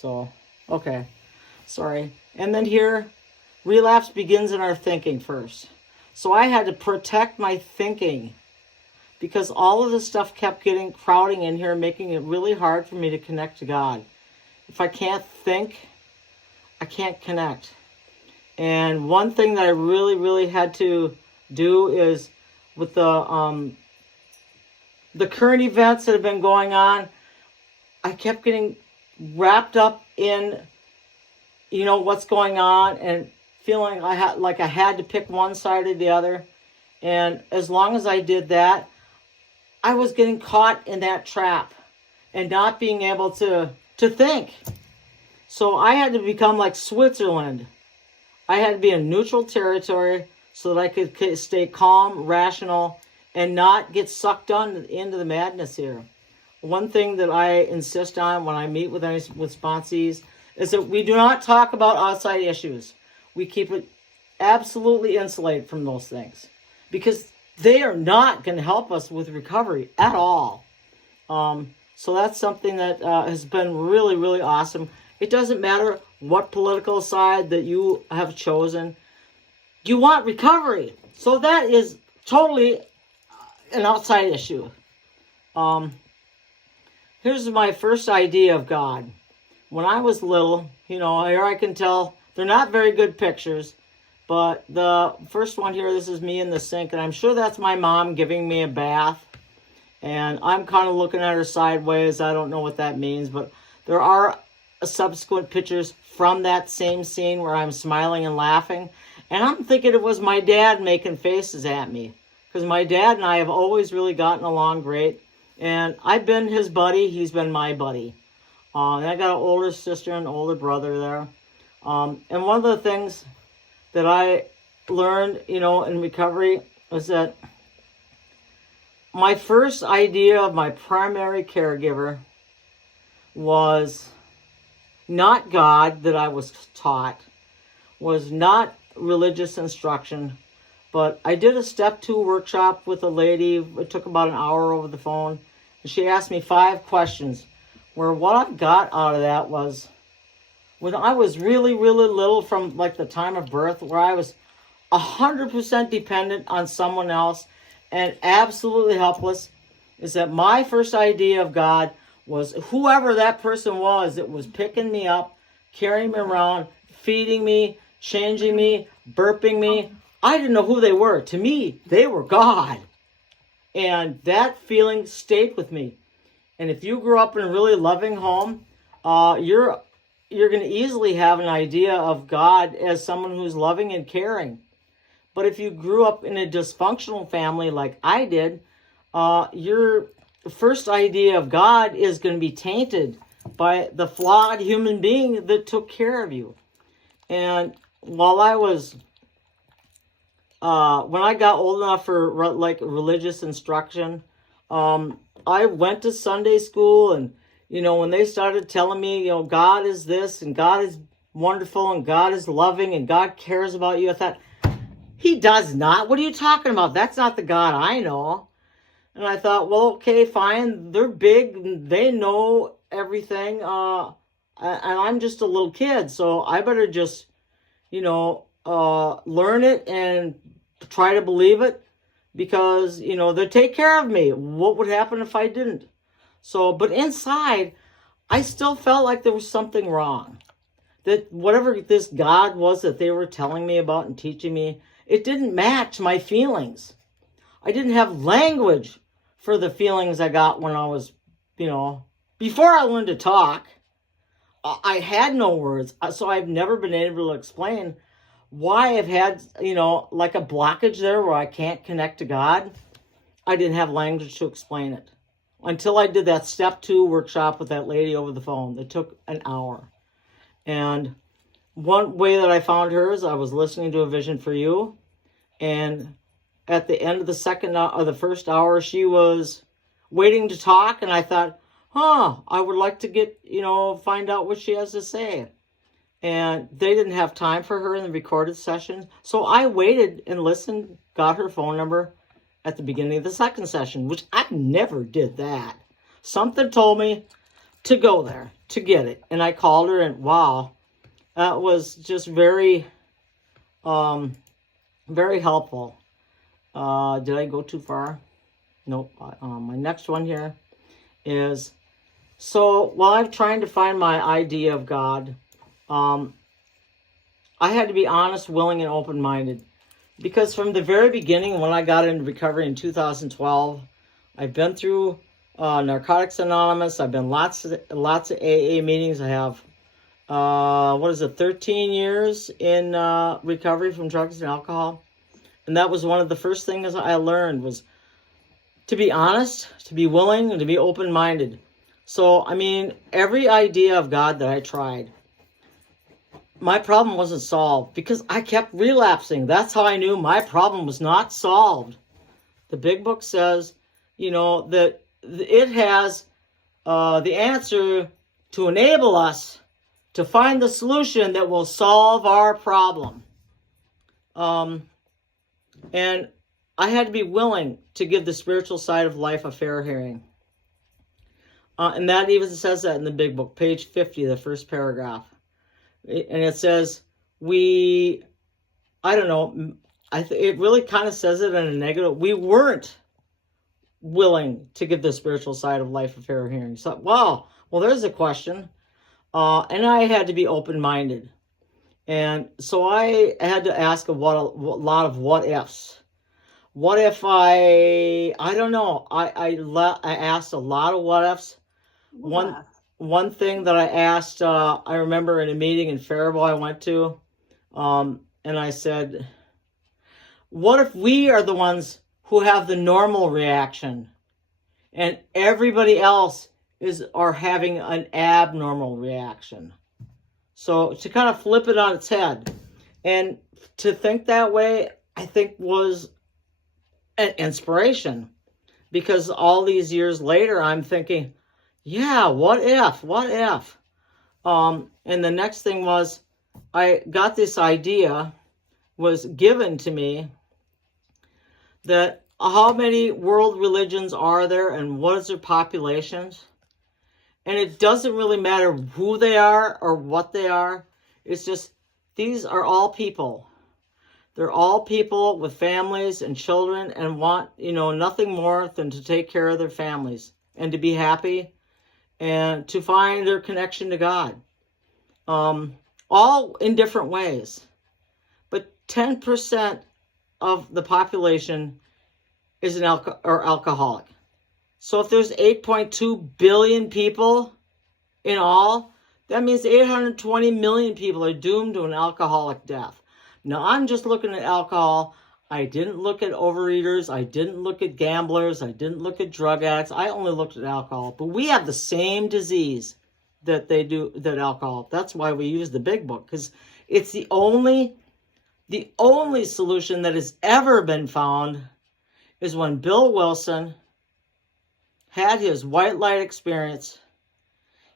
So, okay. Sorry. And then here, relapse begins in our thinking first. So I had to protect my thinking because all of this stuff kept crowding in here, making it really hard for me to connect to God. If I can't think, I can't connect. And one thing that I really, really had to do is with the current events that have been going on, I kept getting wrapped up in, what's going on and feeling I had to pick one side or the other. And as long as I did that, I was getting caught in that trap and not being able to think. So I had to become like Switzerland. I had to be in neutral territory so that I could stay calm, rational, and not get sucked into the madness here. One thing that I insist on when I meet with sponsees is that we do not talk about outside issues. We keep it absolutely insulated from those things because they are not going to help us with recovery at all. So that's something that has been really, really awesome. It doesn't matter what political side that you have chosen. You want recovery. So that is totally an outside issue. Here's my first idea of God. When I was little, here I can tell they're not very good pictures, but the first one here, this is me in the sink, and I'm sure that's my mom giving me a bath, and I'm kind of looking at her sideways. I don't know what that means, but there are subsequent pictures from that same scene where I'm smiling and laughing, and I'm thinking it was my dad making faces at me, because my dad and I have always really gotten along great. And I've been his buddy. He's been my buddy. And I got an older sister and an older brother there. And one of the things that I learned, in recovery was that my first idea of my primary caregiver was not God that I was taught, was not religious instruction, but I did a step 2 workshop with a lady. It took about an hour over the phone. And she asked me 5 questions, where what I got out of that was when I was really, really little, from like the time of birth, where I was 100% dependent on someone else and absolutely helpless, is that my first idea of God was whoever that person was that was picking me up, carrying me around, feeding me, changing me, burping me. I didn't know who they were. To me, they were God. And that feeling stayed with me. And if you grew up in a really loving home, you're going to easily have an idea of God as someone who's loving and caring. But if you grew up in a dysfunctional family like I did, your first idea of God is going to be tainted by the flawed human being that took care of you. And while I was when I got old enough for religious instruction, I went to Sunday school, and when they started telling me, God is this and God is wonderful and God is loving and God cares about you, I thought, He does not. What are you talking about? That's not the God I know. And I thought, well, okay, fine. They're big. They know everything. And I'm just a little kid, so I better just, learn it and try to believe it, because, they take care of me. What would happen if I didn't? So, but inside, I still felt like there was something wrong. That whatever this God was that they were telling me about and teaching me, it didn't match my feelings. I didn't have language for the feelings I got when I was, before I learned to talk. I had no words, so I've never been able to explain why I've had, like a blockage there where I can't connect to God. I didn't have language to explain it until I did that step 2 workshop with that lady over the phone. It took an hour. And one way that I found her is I was listening to A Vision for You. And at the end of the first hour, she was waiting to talk. And I thought, I would like to get, find out what she has to say. And they didn't have time for her in the recorded session. So I waited and listened, got her phone number at the beginning of the second session, which I never did that. Something told me to go there, to get it. And I called her, and wow, that was just very, very helpful. Did I go too far? Nope. My next one here is, so while I'm trying to find my idea of God, I had to be honest, willing, and open-minded. Because from the very beginning, when I got into recovery in 2012, I've been through Narcotics Anonymous. I've been lots of AA meetings. I have, 13 years in recovery from drugs and alcohol. And that was one of the first things I learned, was to be honest, to be willing, and to be open-minded. So, I mean, every idea of God that I tried, my problem wasn't solved because I kept relapsing. That's how I knew my problem was not solved. The big book says, that it has the answer to enable us to find the solution that will solve our problem. And I had to be willing to give the spiritual side of life a fair hearing. And that even says that in the big book, page 50, the first paragraph. And it says, it really kind of says it in a negative. We weren't willing to give the spiritual side of life a fair hearing. So, wow, well, there's a question. And I had to be open-minded. And so I had to ask a lot of what ifs. What if I don't know. I asked a lot of what ifs. One thing that I asked, I remember in a meeting in Faribault I went to, and I said, what if we are the ones who have the normal reaction and everybody else are having an abnormal reaction? So to kind of flip it on its head, and to think that way, I think was an inspiration, because all these years later, I'm thinking, yeah, what if? And the next thing was, I got this idea, was given to me, that how many world religions are there and what is their populations? And it doesn't really matter who they are or what they are. It's just, these are all people. They're all people with families and children and want, nothing more than to take care of their families and to be happy and to find their connection to God. All in different ways. But 10% of the population is an alcoholic. So if there's 8.2 billion people in all, that means 820 million people are doomed to an alcoholic death. Now, I'm just looking at alcohol. I didn't look at overeaters. I didn't look at gamblers. I didn't look at drug addicts. I only looked at alcohol. But we have the same disease that they do, that alcohol. That's why we use the big book, because it's the only solution that has ever been found is when Bill Wilson had his white light experience.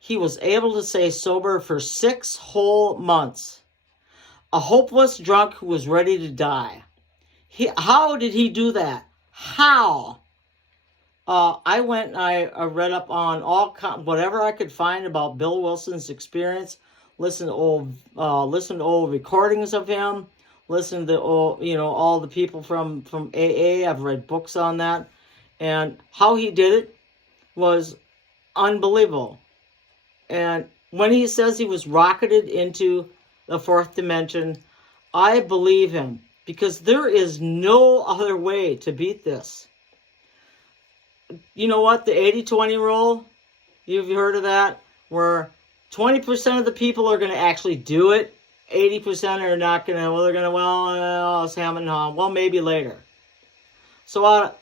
He was able to stay sober for 6 whole months. A hopeless drunk who was ready to die. How did he do that? How? I went and I read up on whatever I could find about Bill Wilson's experience. Listened to old recordings of him. Listened to all the people from AA. I've read books on that, and how he did it was unbelievable. And when he says he was rocketed into the 4th dimension, I believe him, because there is no other way to beat this. You know what? The 80-20 rule, you've heard of that? Where 20% of the people are going to actually do it. 80% are not going to, it's ham and ham. Well, maybe later. So out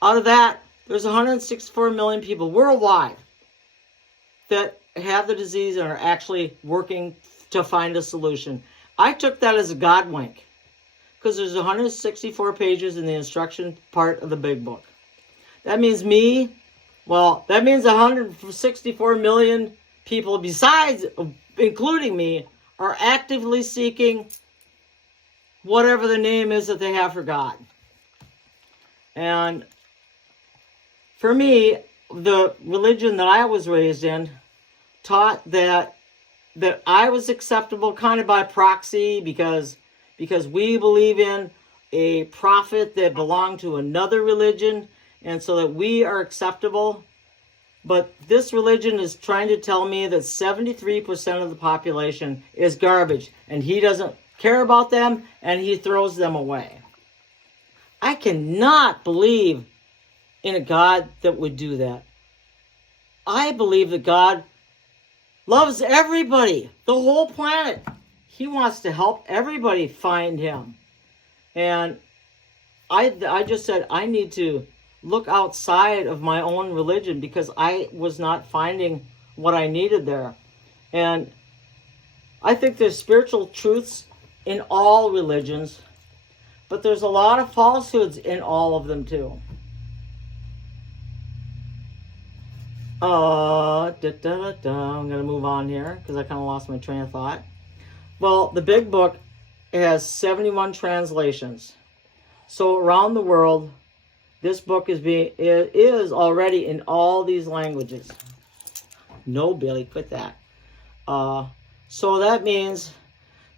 of that, there's 164 million people worldwide that have the disease and are actually working to find a solution. I took that as a God wink, because there's 164 pages in the instruction part of the big book. That means that means 164 million people, besides, including me, are actively seeking whatever the name is that they have for God. And for me, the religion that I was raised in taught that I was acceptable kind of by proxy because we believe in a prophet that belonged to another religion, and so that we are acceptable. But this religion is trying to tell me that 73% of the population is garbage, and he doesn't care about them, and he throws them away. I cannot believe in a God that would do that. I believe that God loves everybody, the whole planet. He wants to help everybody find him. And I just said I need to look outside of my own religion because I was not finding what I needed there. And I think there's spiritual truths in all religions, but there's a lot of falsehoods in all of them too. I'm going to move on here because I kind of lost my train of thought. Well, the big book has 71 translations. So around the world, this book is already in all these languages. No, Billy, quit that. So that means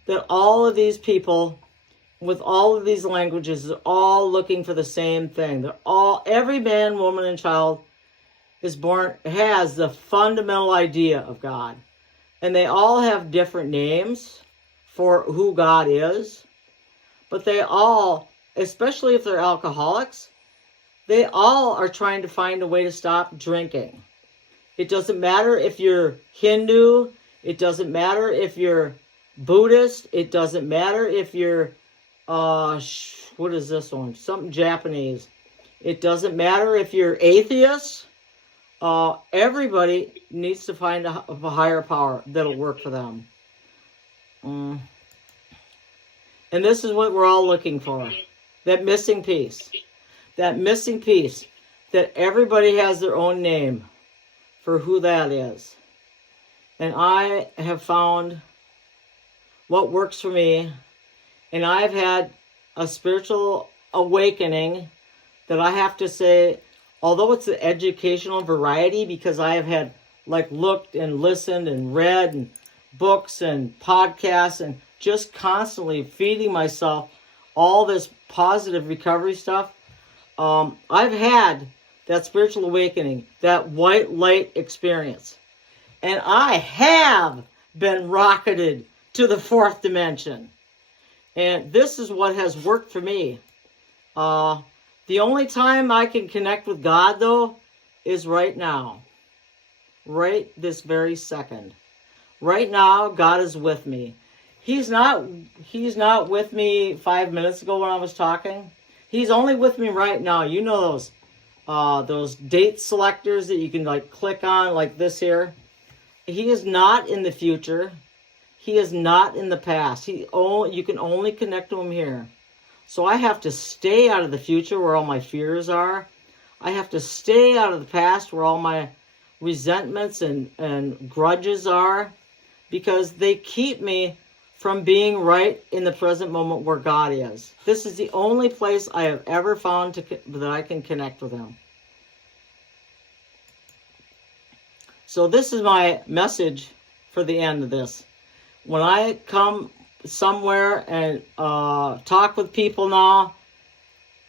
that all of these people with all of these languages are all looking for the same thing. Every man, woman, and child has the fundamental idea of God. And they all have different names for who God is. But they all, especially if they're alcoholics, they all are trying to find a way to stop drinking. It doesn't matter if you're Hindu. It doesn't matter if you're Buddhist. It doesn't matter if you're, what is this one? Something Japanese. It doesn't matter if you're atheist. Everybody needs to find a higher power that'll work for them. And this is what we're all looking for. That missing piece. That missing piece. That everybody has their own name for who that is. And I have found what works for me. And I've had a spiritual awakening that I have to say, although it's an educational variety, because I have had looked and listened and read and books and podcasts and just constantly feeding myself all this positive recovery stuff. I've had that spiritual awakening, that white light experience. And I have been rocketed to the fourth dimension. And this is what has worked for me. The only time I can connect with God, though, is right now. Right this very second. Right now, God is with me. He's not with me 5 minutes ago when I was talking. He's only with me right now. You know those date selectors that you can click on like this here. He is not in the future. He is not in the past. You can only connect to him here. So I have to stay out of the future where all my fears are. I have to stay out of the past where all my resentments and grudges are, because they keep me from being right in the present moment where God is. This is the only place I have ever found that I can connect with him. So this is my message for the end of this. When I come somewhere and talk with people now,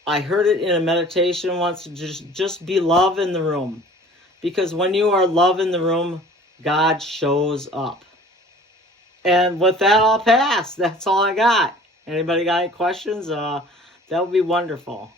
I heard it in a meditation once, just be love in the room. Because when you are love in the room, God shows up. And with that, I'll pass. That's all I got. Anybody got any questions? That would be wonderful.